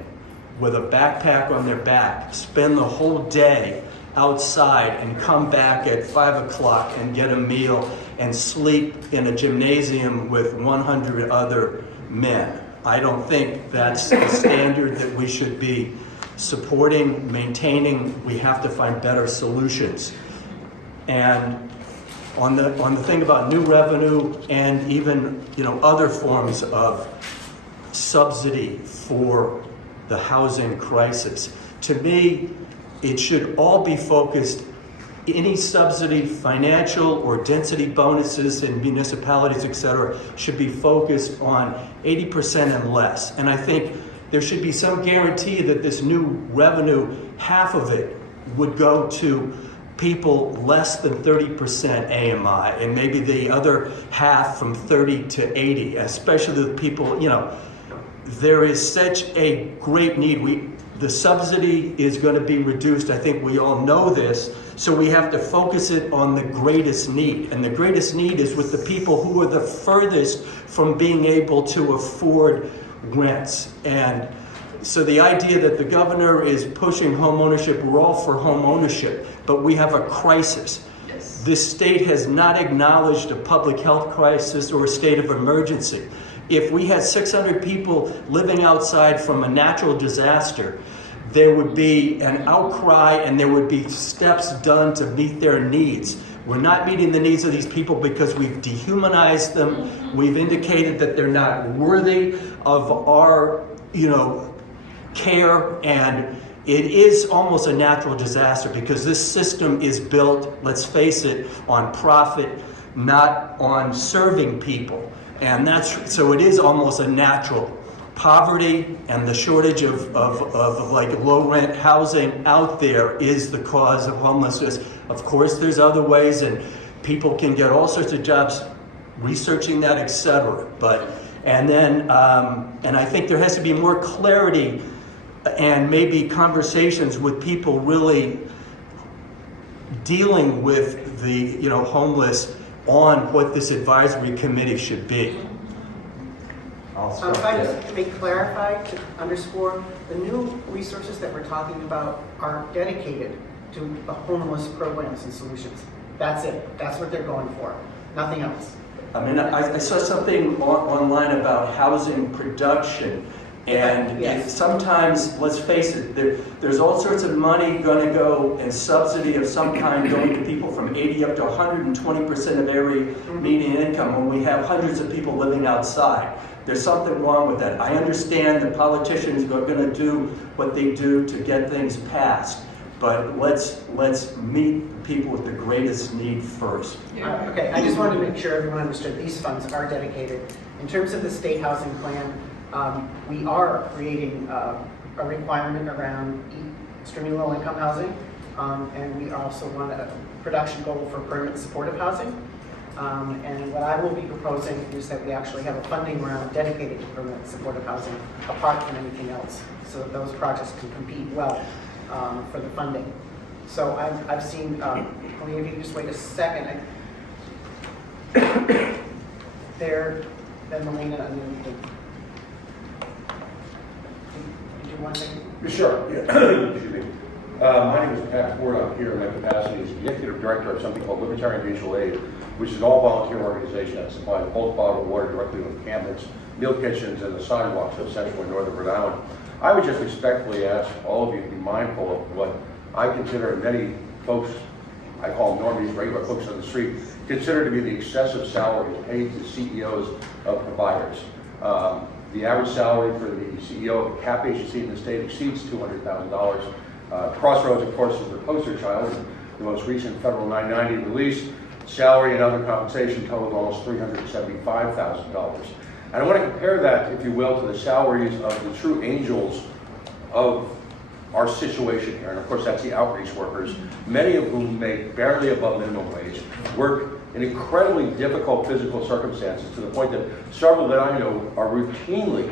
with a backpack on their back, spend the whole day outside, and come back at 5 o'clock and get a meal and sleep in a gymnasium with 100 other men. I don't think that's the standard that we should be supporting, maintaining. We have to find better solutions. And on the thing about new revenue and even other forms of subsidy for the housing crisis, to me, it should all be focused. Any subsidy, financial or density bonuses in municipalities, et cetera, should be focused on 80% and less. And I think there should be some guarantee that this new revenue, half of it would go to people less than 30% AMI, and maybe the other half from 30 to 80, especially the people, there is such a great need. The subsidy is going to be reduced. I think we all know this. So we have to focus it on the greatest need. And the greatest need is with the people who are the furthest from being able to afford rents. And So the idea that the governor is pushing home ownership, we're all for home ownership, but we have a crisis. This state has not acknowledged a public health crisis or a state of emergency. If we had 600 people living outside from a natural disaster, there would be an outcry and there would be steps done to meet their needs. We're not meeting the needs of these people because we've dehumanized them. We've indicated that they're not worthy of our, care, and it is almost a natural disaster because this system is built, let's face it, on profit, not on serving people. And so it is almost a natural. Poverty and the shortage of like low rent housing out there is the cause of homelessness. Of course, there's other ways, and people can get all sorts of jobs researching that, etc. And I think there has to be more clarity and maybe conversations with people really dealing with the homeless on what this advisory committee should be. If I just may clarify, to underscore, the new resources that we're talking about are dedicated to the homeless programs and solutions. That's it. That's what they're going for. Nothing else. I mean, I saw something online about housing production, and Yes. sometimes, let's face it, there's all sorts of money going to go and subsidy of some kind going to people from 80 up to 120% of every median income when we have hundreds of people living outside. There's something wrong with that. I understand the politicians are going to do what they do to get things passed, but let's meet people with the greatest need first. Okay, I just wanted to make sure everyone understood these funds are dedicated. In terms of the state housing plan, we are creating a requirement around extremely low income housing, and we also want a production goal for permanent supportive housing. And what I will be proposing is that we actually have a funding round dedicated to permanent supportive housing apart from anything else, so that those projects can compete well for the funding. So I've seen, if you just wait a second, there, then Melina, and then did you want to say? Sure. Yeah. Excuse me. My name is Pat Ford. I'm here in my capacity as executive director of something called Libertarian Mutual Aid, which is an all-volunteer organization that supplies bulk bottled water directly to encampments, meal kitchens, and the sidewalks of central and northern Rhode Island. I would just respectfully ask all of you to be mindful of what I consider many folks, I call them normies, regular folks on the street, consider to be the excessive salaries paid to CEOs of providers. The average salary for the CEO of a cap agency in the state exceeds $200,000. Crossroads, of course, is the poster child. The most recent federal 990 release, salary and other compensation totaled almost $375,000. And I want to compare that, if you will, to the salaries of the true angels of our situation here. And of course, that's the outreach workers, many of whom make barely above minimum wage, work in incredibly difficult physical circumstances to the point that several that I know are routinely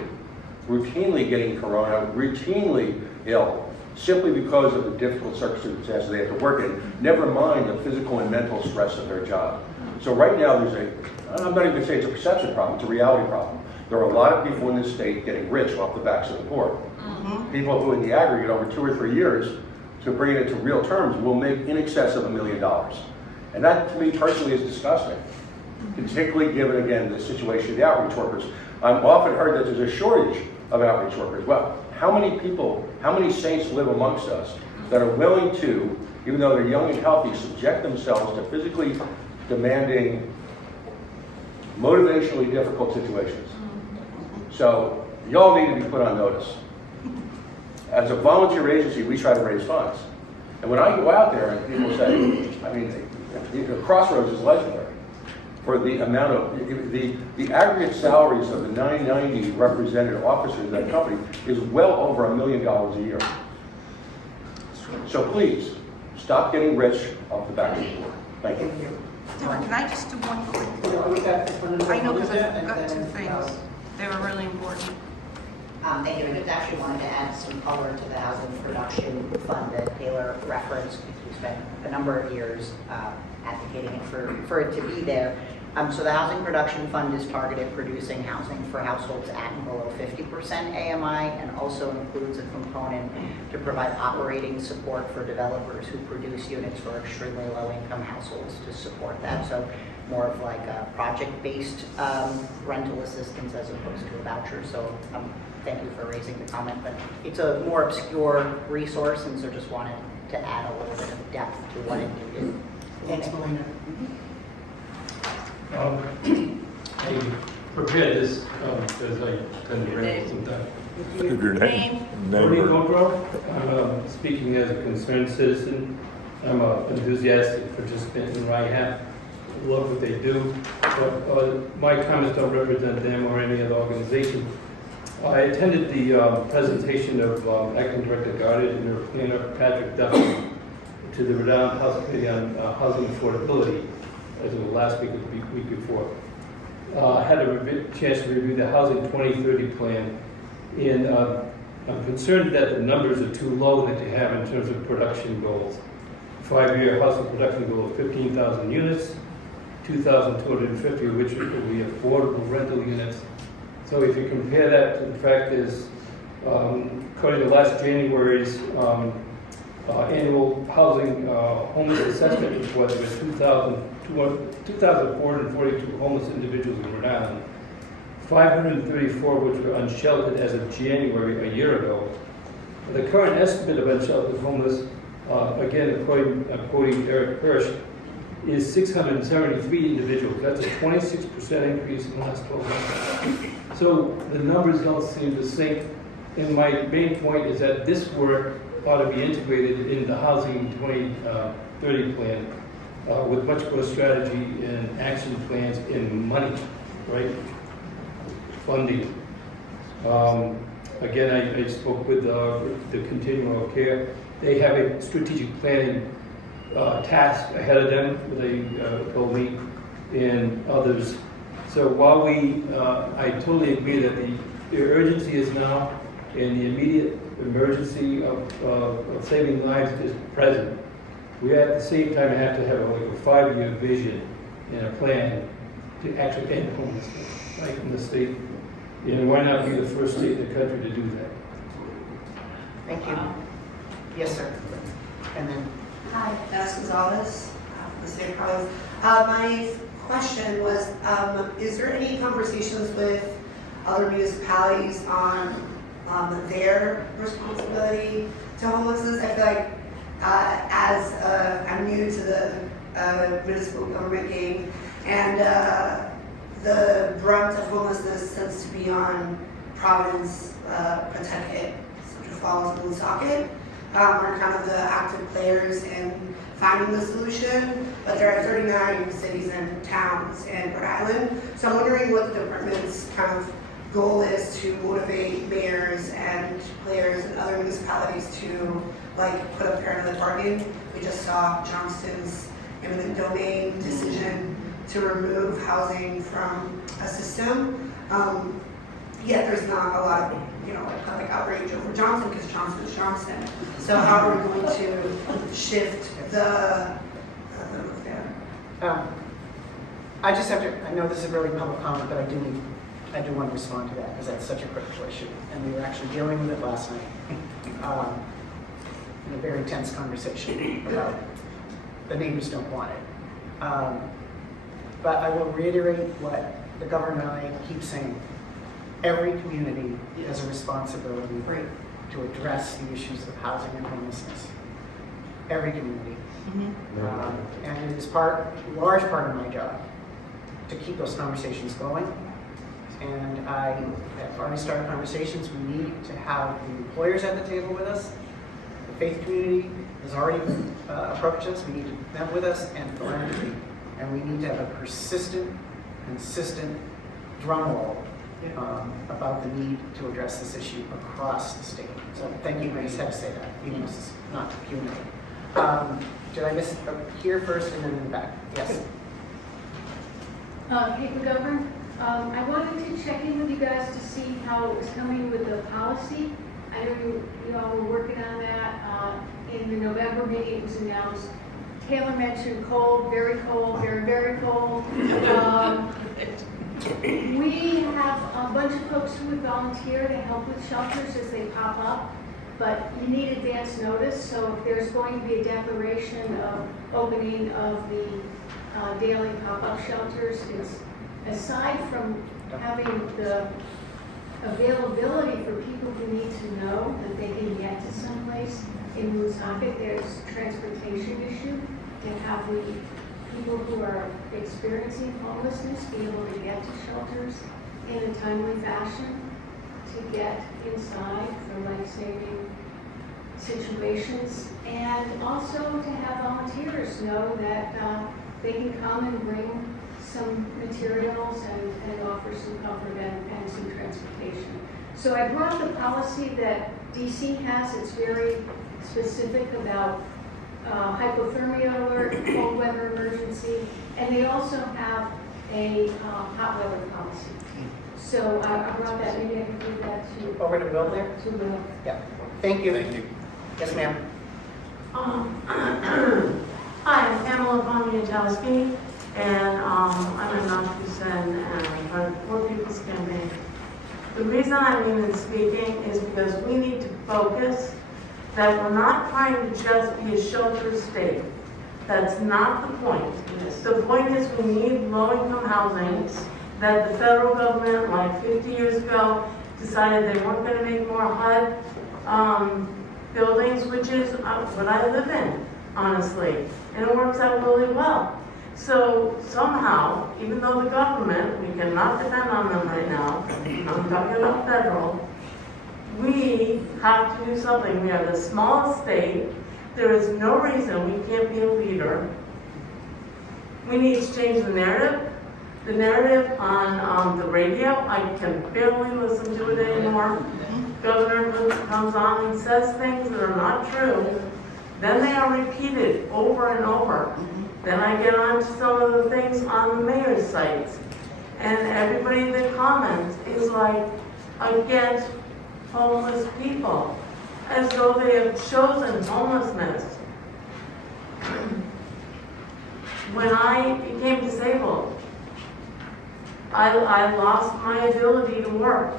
getting corona, routinely ill, simply because of the difficult circumstances they have to work in, never mind the physical and mental stress of their job. So right now I'm not even going to say it's a perception problem, it's a reality problem. There are a lot of people in this state getting rich off the backs of the poor. People who in the aggregate over 2 or 3 years, to bring it into real terms, will make in excess of $1 million. And that to me personally is disgusting, particularly given again the situation of the outreach workers. I've often heard that there's a shortage of outreach workers. Well, how many saints live amongst us that are willing to, even though they're young and healthy, subject themselves to physically demanding, motivationally difficult situations? So y'all need to be put on notice. As a volunteer agency, we try to raise funds. And when I go out there and people say, Crossroads is legendary for the amount of, the aggregate salaries of the 990 represented officers in that company is well over $1 million a year. So please, stop getting rich off the back of the board. Thank you. Can I just do one quick thing? I know because I've got 2 things. They were really important. Thank you. I just actually wanted to add some color to the housing production fund that Taylor referenced. We spent a number of years advocating for it to be there. So the Housing Production Fund is targeted producing housing for households at and below 50% AMI, and also includes a component to provide operating support for developers who produce units for extremely low-income households to support that. So more of like a project-based rental assistance as opposed to a voucher. So thank you for raising the comment, but it's a more obscure resource, and so just wanted to add a little bit of depth to what it can do. Thanks, Melina. I prepared this because I've been around some time. Give your name. Tony Gopro, I'm speaking as a concerned citizen. I'm an enthusiastic participant in RIHAP. I love what they do, but my comments don't represent them or any other organization. I attended the presentation of Acting Director Goddard and her planner Patrick Duffy to the Rhode Island House Committee on Housing Affordability, as of last week or the week before. I had a chance to review the Housing 2030 plan, and I'm concerned that the numbers are too low that they have in terms of production goals. 5-year housing production goal of 15,000 units, 2,250 of which will be affordable rental units. So if you compare that to the fact is, according to last January's annual housing homeless assessment report, there were 2,442 homeless individuals in Rhode Island, 534 of which were unsheltered as of January a year ago. The current estimate of unsheltered homeless, again, quoting Eric Hirsch, is 673 individuals. That's a 26% increase in the last 12 months. So the numbers don't seem to sync. And my main point is that this work ought to be integrated in the Housing 2030 plan with much more strategy and action plans and money, right? Funding. Again, I spoke with the Continuum of Care. They have a strategic planning task ahead of them, they told me, and others. So while I totally agree that the urgency is now, and the immediate emergency of saving lives is present, we at the same time have to have like a 5-year vision and a plan to actually end homelessness, right, in the state. And why not be the first state in the country to do that? Thank you. Yes, sir. And then, Hi, Bess Gonzalez, from the state of Providence. My question was, is there any conversations with other municipalities on their responsibility to homelessness? I feel like as I'm new to the municipal government game, and the brunt of homelessness tends to be on Providence, Pawtucket, Central Falls, and Woonsocket. Are kind of the active players in finding the solution, but there are 39 cities and towns in Rhode Island. So I'm wondering what the department's kind of goal is to motivate mayors and players in other municipalities to like put up parent of the bargain. We just saw Johnston's eminent domain decision to remove housing from a system. Yet there's not a lot of public outrage over Johnson because Johnston's Johnston. So how are we going to shift the look there? I just have to, I know this is a really public comment, but I do want to respond to that because that's such a critical issue. And we were actually dealing with it last night in a very tense conversation about the neighbors don't want it. But I will reiterate what the governor and I keep saying. Every community has a responsibility to address the issues of housing and homelessness. Every community. And it is large part of my job to keep those conversations going. And I have already started conversations. We need to have the employers at the table with us. The faith community has already approached us. We need them with us and philanthropy. And we need to have a persistent, consistent drum roll about the need to address this issue across the state. So thank you, I just had to say that, even if it's not punitive. Did I miss here first and then in the back? Yes. Hey, Governor. I wanted to check in with you guys to see how it was coming with the policy. I know you all were working on that. In the November meeting, it was announced Taylor mentioned cold, very cold, very, very cold. We have a bunch of folks who would volunteer to help with shelters as they pop up, but you need advance notice, so if there's going to be a declaration of opening of the daily pop-up shelters, it's aside from having the availability for people who need to know that they can get to someplace in Woonsocket, there's a transportation issue, and have we people who are experiencing homelessness be able to get to shelters in a timely fashion to get inside for life-saving situations, and also to have volunteers know that they can come and bring some materials and offer some comfort and some transportation. So I brought the policy that DC has. It's very specific about hypothermia alert, cold weather emergency, and they also have a hot weather policy. So I brought that, maybe I can give that to... Over to Bill there? To Bill. Yeah. Thank you. Thank you. Yes, ma'am. Hi, I'm Pamela Poniatowski, and I'm a non-citizen and I'm part of the Poor People's Campaign. The reason I'm even speaking is because we need to focus that we're not trying to just be a shelter state. That's not the point. The point is we need low-income housing that the federal government, like 50 years ago, decided they weren't going to make more HUD buildings, which is what I live in, honestly. And it works out really well. So somehow, even though the government, we cannot depend on them right now, I'm talking about federal, we have to do something. We are the smallest state. There is no reason we can't be a leader. We need to change the narrative. The narrative on the radio, I can barely listen to it anymore. Governor comes on and says things that are not true. Then they are repeated over and over. Then I get on to some of the things on the mayor's sites. And everybody that comments is like against homeless people, as though they have chosen homelessness. When I became disabled, I lost my ability to work.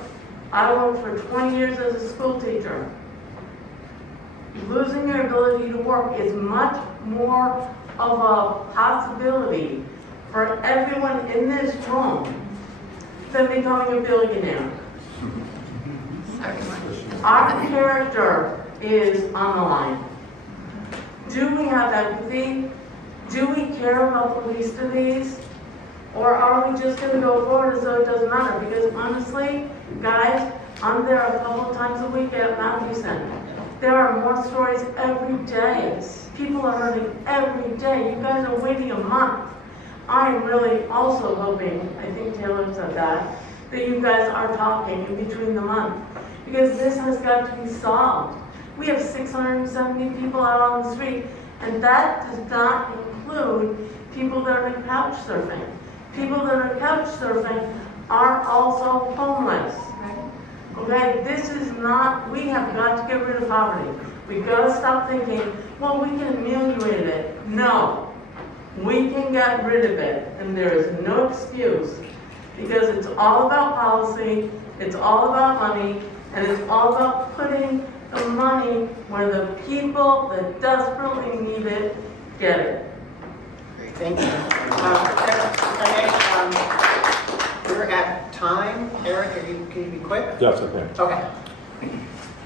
I worked for 20 years as a school teacher. Losing your ability to work is much more of a possibility for everyone in this room than becoming a billionaire. Our character is on the line. Do we have empathy? Do we care about the least of these? Or are we just going to go forward as though it doesn't matter? Because honestly, guys, I'm there a couple of times a week at Mount Houston. There are more stories every day. People are hurting every day. You guys are waiting a month. I'm really also hoping, I think Taylor said that you guys are talking in between the month. Because this has got to be solved. We have 670 people out on the street, and that does not include people that are couch surfing. People that are couch surfing are also homeless. Okay, this is not, we have got to get rid of poverty. We've got to stop thinking, well, we can ameliorate it. No, we can get rid of it, and there is no excuse, because it's all about policy, it's all about money, and it's all about putting the money where the people that desperately need it get it. Great, thank you. We're at time. Eric, can you be quick? Yes, I can. Okay.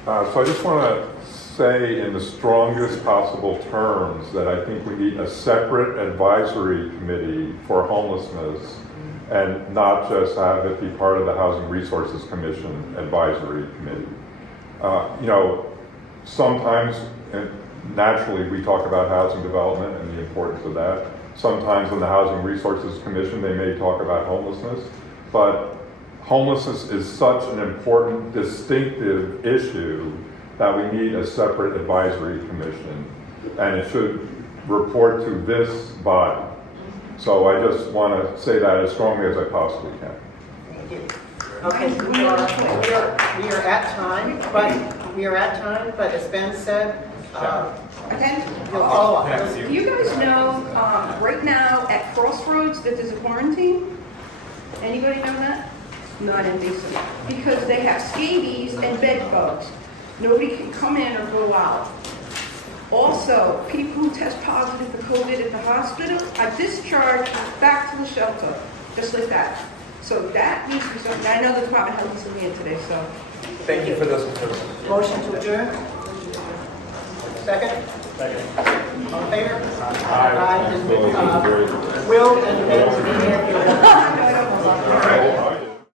So I just want to say in the strongest possible terms that I think we need a separate advisory committee for homelessness and not just have it be part of the Housing Resources Commission advisory committee. Sometimes, naturally, we talk about housing development and the importance of that. Sometimes in the Housing Resources Commission, they may talk about homelessness, but homelessness is such an important, distinctive issue that we need a separate advisory commission, and it should report to this body. So I just want to say that as strongly as I possibly can. Thank you. Okay, we are at time, but as Ben said, Okay? You'll follow up. Do you guys know, right now at Crossroads that there's a quarantine? Anybody know that? Not invasive. Because they have scabies and bed bugs. Nobody can come in or go out. Also, people who test positive for COVID at the hospital are discharged back to the shelter, just like that. So that needs to be something. I know the Department of Health is looking at today, so. Thank you for those concerns. Motion to adjourn? Second? Second. All in favor? Aye. Will and